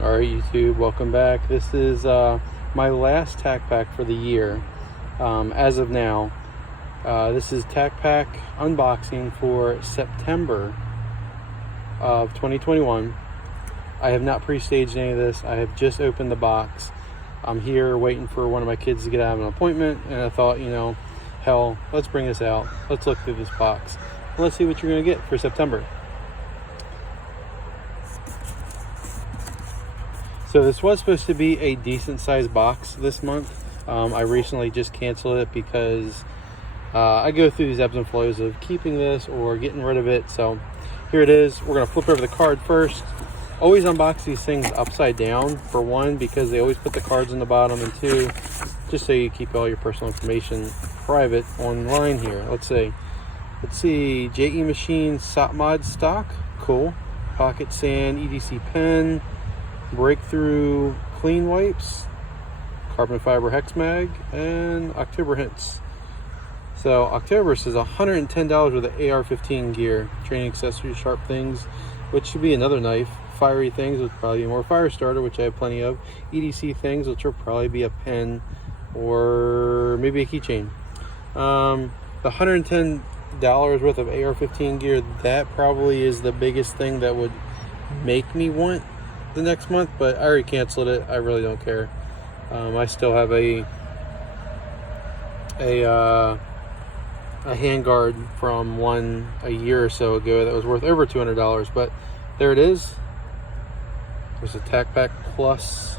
Alright YouTube, welcome back. This is my last TacPack for the year as of now. This is TacPack unboxing for September of 2021. I have not pre-staged any of this. I have just opened the box. I'm here waiting for one of my kids to get out of an appointment, and I thought, hell, let's bring this out. Let's look through this box. Let's see what you're going to get for September. So this was supposed to be a decent sized box this month. I recently just canceled it because I go through these ebbs and flows of keeping this or getting rid of it. So here it is. We're going to flip over the card first. Always unbox these things upside down, for one, because they always put the cards in the bottom, and two, just so you keep all your personal information private online here. Let's see, JE Machine SOP stock, cool. Pocket Sand EDC pen, Breakthrough clean wipes, carbon fiber hex mag, and October hints. So October says $110 worth of AR15 gear, training accessories, sharp things, which should be another knife, fiery things, which will probably be more fire starter, which I have plenty of, EDC things, which will probably be a pen or maybe a keychain. The $110 worth of AR15 gear, that probably is the biggest thing that would make me want the next month, but I already canceled it. I really don't care. I still have a handguard from one a year or so ago that was worth over $200, but there it is. There's a TacPack Plus.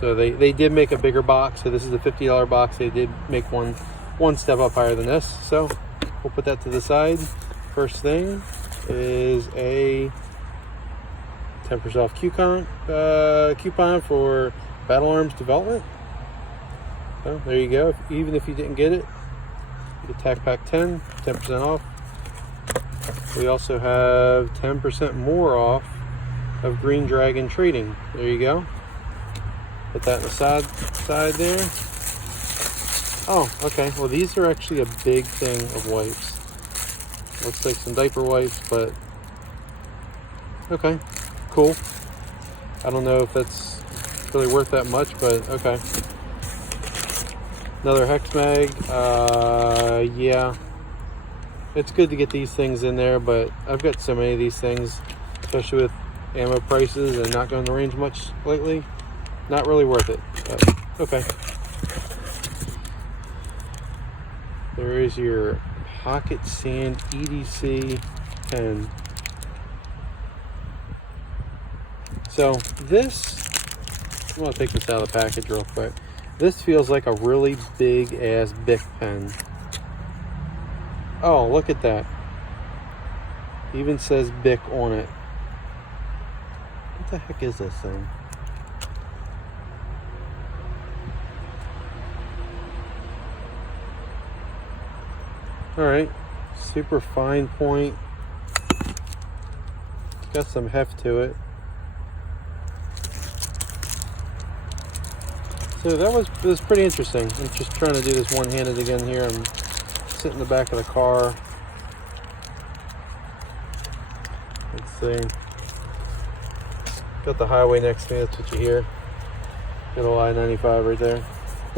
So they did make a bigger box. So this is a $50 box. They did make one step up higher than this. So we'll put that to the side. First thing is a 10% off coupon for Battle Arms development. So there you go. Even if you didn't get it, you get TacPack 10% off. We also have 10% more off of Green Dragon trading. There you go. Put that in the side there. Oh, okay. Well, these are actually a big thing of wipes. Looks like some diaper wipes, but okay. Cool. I don't know if that's really worth that much, but okay. Another hex mag. Yeah, it's good to get these things in there, but I've got so many of these things, especially with ammo prices and not going to range much lately. Not really worth it, but okay. There is your Pocket Sand EDC pen. So this, I'm going to take this out of the package real quick. This feels like a really big ass Bic pen. Oh, look at that. Even says Bic on it. What the heck is this thing? Alright, super fine point. Got some heft to it. So that was pretty interesting. I'm just trying to do this one-handed again here. I'm sitting in the back of the car. Let's see. Got the highway next to me, that's what you hear. Good old I-95 right there.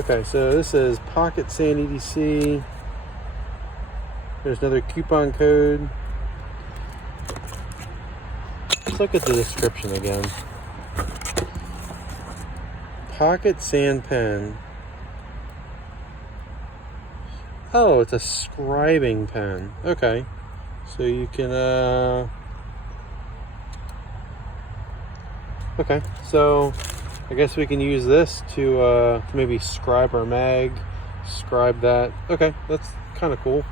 Okay, so this is Pocket Sand EDC. There's another coupon code. Let's look at the description again. Pocket Sand pen. Oh, it's a scribing pen. Okay, so you can okay, so I guess we can use this to maybe scribe our mag, scribe that. Okay, that's kind of cool.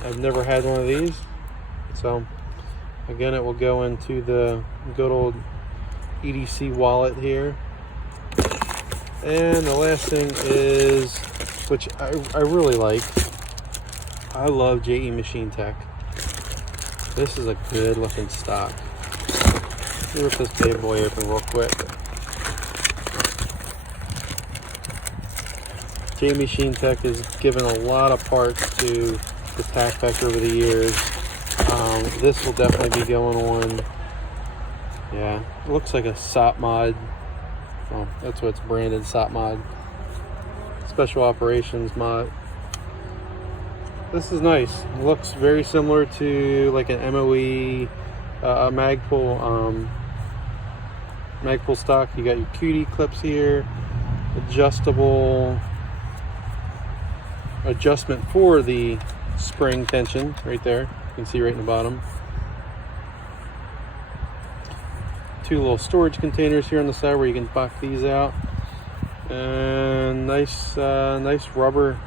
I've never had one of these, so again, it will go into the good old EDC wallet here. And the last thing is, which I really like, I love JE Machine Tech. This is a good looking stock. Let me rip this bad boy open real quick. JE Machine Tech has given a lot of parts to the TacPack over the years. This will definitely be going on Yeah, it looks like a SOP mod. Well, that's what it's branded, SOP mod. Special Operations mod. This is nice. It looks very similar to like an MOE Magpul stock. You got your cutie clips here, adjustment for the spring tension right there. You can see right in the bottom. Two little storage containers here on the side where you can box these out, and nice rubber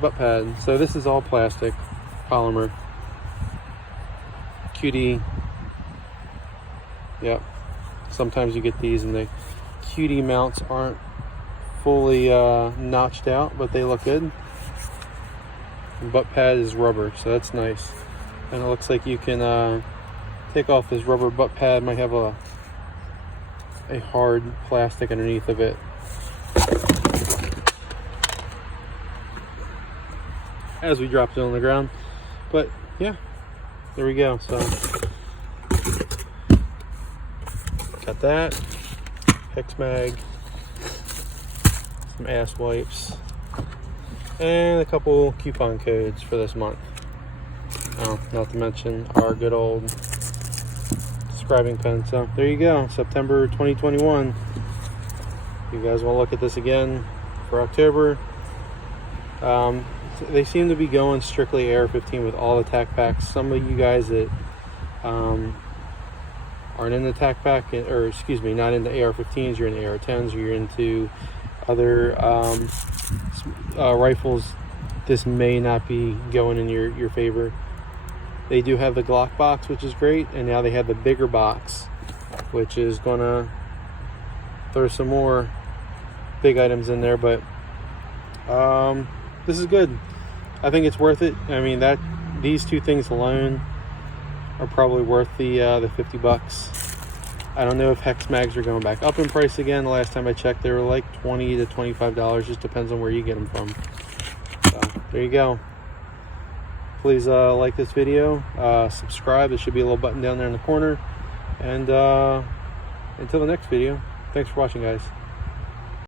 butt pad. So this is all plastic, polymer, cutie. Yep. Sometimes you get these and the cutie mounts aren't fully notched out, but they look good. And butt pad is rubber, so that's nice. And it looks like you can take off this rubber butt pad. Might have a hard plastic underneath of it. As we dropped it on the ground. But yeah, there we go. So got that, hex mag, some ass wipes, and a couple coupon codes for this month. Oh, not to mention our good old scribing pen. So there you go, September 2021. You guys want to look at this again for October? They seem to be going strictly AR15 with all the TacPacks. Some of you guys that aren't in the TacPack, or excuse me, not into AR15s, you're into AR10s, or you're into other rifles, this may not be going in your favor. They do have the Glock box, which is great, and now they have the bigger box, which is gonna throw some more big items in there. But this is good. I think it's worth it. I mean, these two things alone are probably worth the 50 bucks. I don't know if hex mags are going back up in price again. The last time I checked, they were like $20 to $25. Just depends on where you get them from. So there you go. Please like this video, subscribe. There should be a little button down there in the corner. And until the next video, thanks for watching, guys.